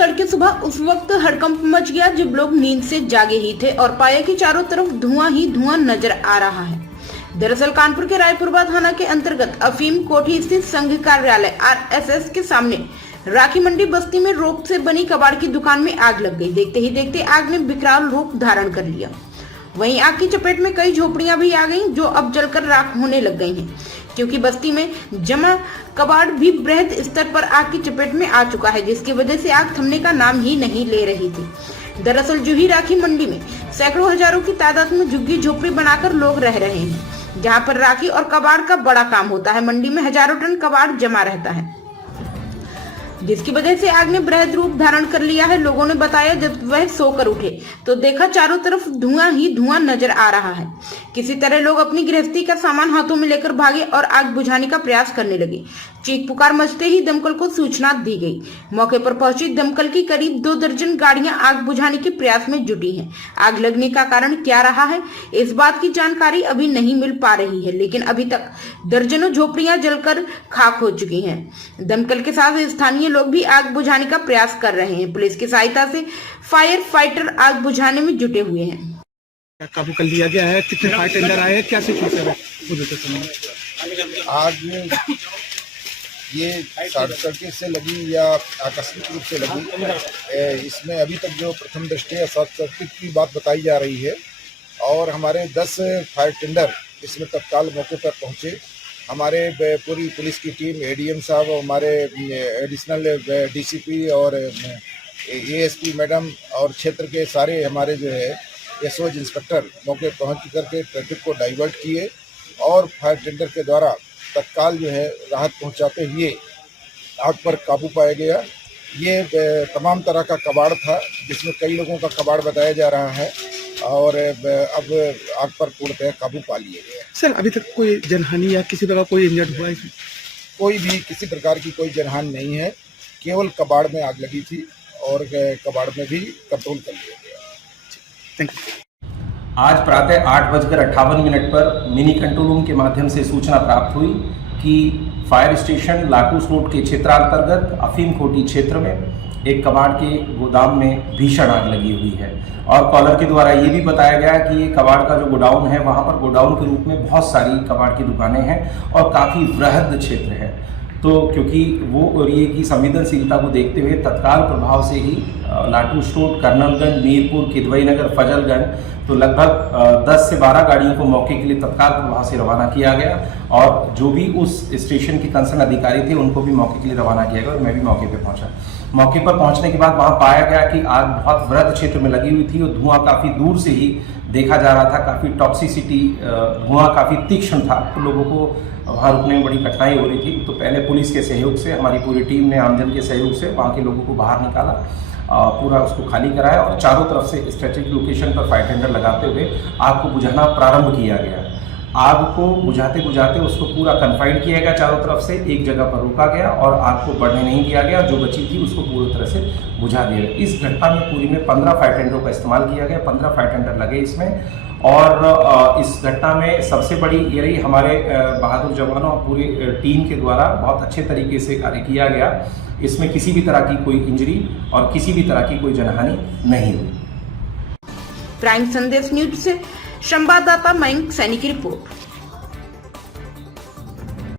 तड़के सुबह उस वक्त हड़कंप मच गया जब लोग नींद से जागे ही थे और पाया कि चारों तरफ धुआं ही धुआं नजर आ रहा है। दरअसल कानपुर के रायपुरबा थाना के अंतर्गत अफीम कोठी स्थित संघ कार्यालय RSS के सामने राखी मंडी बस्ती में रोप से बनी कबाड़ की दुकान में आग लग गई। देखते ही देखते आग ने विकराल रूप धारण कर लिया। वहीं आग की चपेट में कई झोपड़ियां भी आ गईं, जो अब जलकर राख होने लग गई हैं, क्योंकि बस्ती में जमा कबाड़ भी बृहद स्तर पर आग की चपेट में आ चुका है, जिसकी वजह से आग थमने का नाम ही नहीं ले रही थी। दरअसल जूही राखी मंडी में सैकड़ों हजारों की तादाद में झुग्गी झोपड़ी बनाकर लोग रह रहे हैं, जहां पर राखी और कबाड़ का बड़ा काम होता है। मंडी में हजारों टन कबाड़ जमा रहता है, जिसकी वजह से आग ने बृहद रूप धारण कर लिया है। लोगों ने बताया जब वह सोकर उठे तो देखा चारों तरफ धुआं ही धुआं नजर आ रहा है। किसी तरह लोग अपनी गृहस्थी का सामान हाथों में लेकर भागे और आग बुझाने का प्रयास करने लगे। चीख पुकार मचते ही दमकल को सूचना दी गई। मौके पर पहुंची दमकल की करीब 2 दर्जन गाड़ियां आग बुझाने के प्रयास में जुटी हैं। आग लगने का कारण क्या रहा है, इस बात की जानकारी अभी नहीं मिल पा रही है, लेकिन अभी तक दर्जनों झोपड़ियां जलकर खाक हो चुकी हैं। दमकल के साथ स्थानीय लोग भी आग बुझाने का प्रयास कर रहे हैं। पुलिस की सहायता से फायर फाइटर आग बुझाने में जुटे हुए हैं। काबू कर लिया गया है? कितने फायर टेंडर आए हैं? क्या सिचुएशन है? आग ये शॉर्ट सर्किट से लगी या आकस्मिक रूप से लगी, इसमें अभी तक जो प्रथम दृष्टया शॉर्ट सर्किट की बात बताई जा रही है। और हमारे 10 फायर टेंडर इसमें तत्काल मौके पर पहुंचे। हमारे पूरी पुलिस की टीम, ADM साहब, हमारे एडिशनल DCP और ASP मैडम और क्षेत्र के सारे हमारे जो है SOG इंस्पेक्टर मौके पहुंच करके ट्रैफिक को डाइवर्ट किए और फायर टेंडर के द्वारा तत्काल जो है राहत पहुंचाते हुए आग पर काबू पाया गया। ये तमाम तरह का कबाड़ था, जिसमें कई लोगों का कबाड़ बताया जा रहा है और अब आग पर पूर्णतः काबू पा लिया गया। सर, अभी तक कोई जनहानि या किसी प्रकार कोई इंजर्ड हुआ है? कोई भी किसी प्रकार की कोई जनहानि नहीं है, केवल कबाड़ में आग लगी थी और कबाड़ में भी कंट्रोल कर लिया गया। Thank you. आज प्रातः 8:58 पर मिनी कंट्रोल रूम के माध्यम से सूचना प्राप्त हुई कि फायर स्टेशन लाटूस रोड के क्षेत्रांतर्गत अफीम कोठी क्षेत्र में एक कबाड़ के गोदाम में भीषण आग लगी हुई है। और कॉलर के द्वारा ये भी बताया गया कि ये कबाड़ का जो गोडाउन है, वहाँ पर गोडाउन के रूप में बहुत सारी कबाड़ की दुकानें हैं और काफ़ी वृहद क्षेत्र है। तो क्योंकि वो एरिए की संवेदनशीलता को देखते हुए तत्काल प्रभाव से ही लाटूस रोड, कर्नलगंज, मीरपुर, किदवई नगर, फजलगंज, तो लगभग 10 से 12 गाड़ियों को मौके के लिए तत्काल प्रभाव से रवाना किया गया और जो भी उस स्टेशन के कंसर्न अधिकारी थे उनको भी मौके के लिए रवाना किया गया और मैं भी मौके पर पहुंचा। मौके पर पहुंचने के बाद वहां पाया गया कि आग बहुत वृहद क्षेत्र में लगी हुई थी और धुआं काफ़ी दूर से ही देखा जा रहा था। काफ़ी टॉक्सिसिटी, धुआं काफ़ी तीक्ष्ण था, तो लोगों को वहाँ रुकने में बड़ी कठिनाई हो रही थी। तो पहले पुलिस के सहयोग से, हमारी पूरी टीम ने आमजन के सहयोग से वहाँ के लोगों को बाहर निकाला, पूरा उसको खाली कराया और चारों तरफ से स्ट्रेटेजिक लोकेशन पर फायर टेंडर लगाते हुए आग को बुझाना प्रारंभ किया गया। आग को बुझाते बुझाते उसको पूरा कन्फाइंड किया गया, चारों तरफ से एक जगह पर रोका गया और आग को बढ़ने नहीं दिया गया। जो बची थी उसको पूरी तरह से बुझा दिया गया। इस घटना में पूरी में 15 फायर टेंडरों का इस्तेमाल किया गया, 15 फायर टेंडर लगे इसमें। और इस घटना में सबसे बड़ी ये रही, हमारे बहादुर जवानों और पूरी टीम के द्वारा बहुत अच्छे तरीके से कार्य किया गया। इसमें किसी भी तरह की कोई इंजरी और किसी भी तरह की कोई जनहानि नहीं हुई। प्राइम संदेश न्यूज से संवाददाता मयंक सैनी की रिपोर्ट।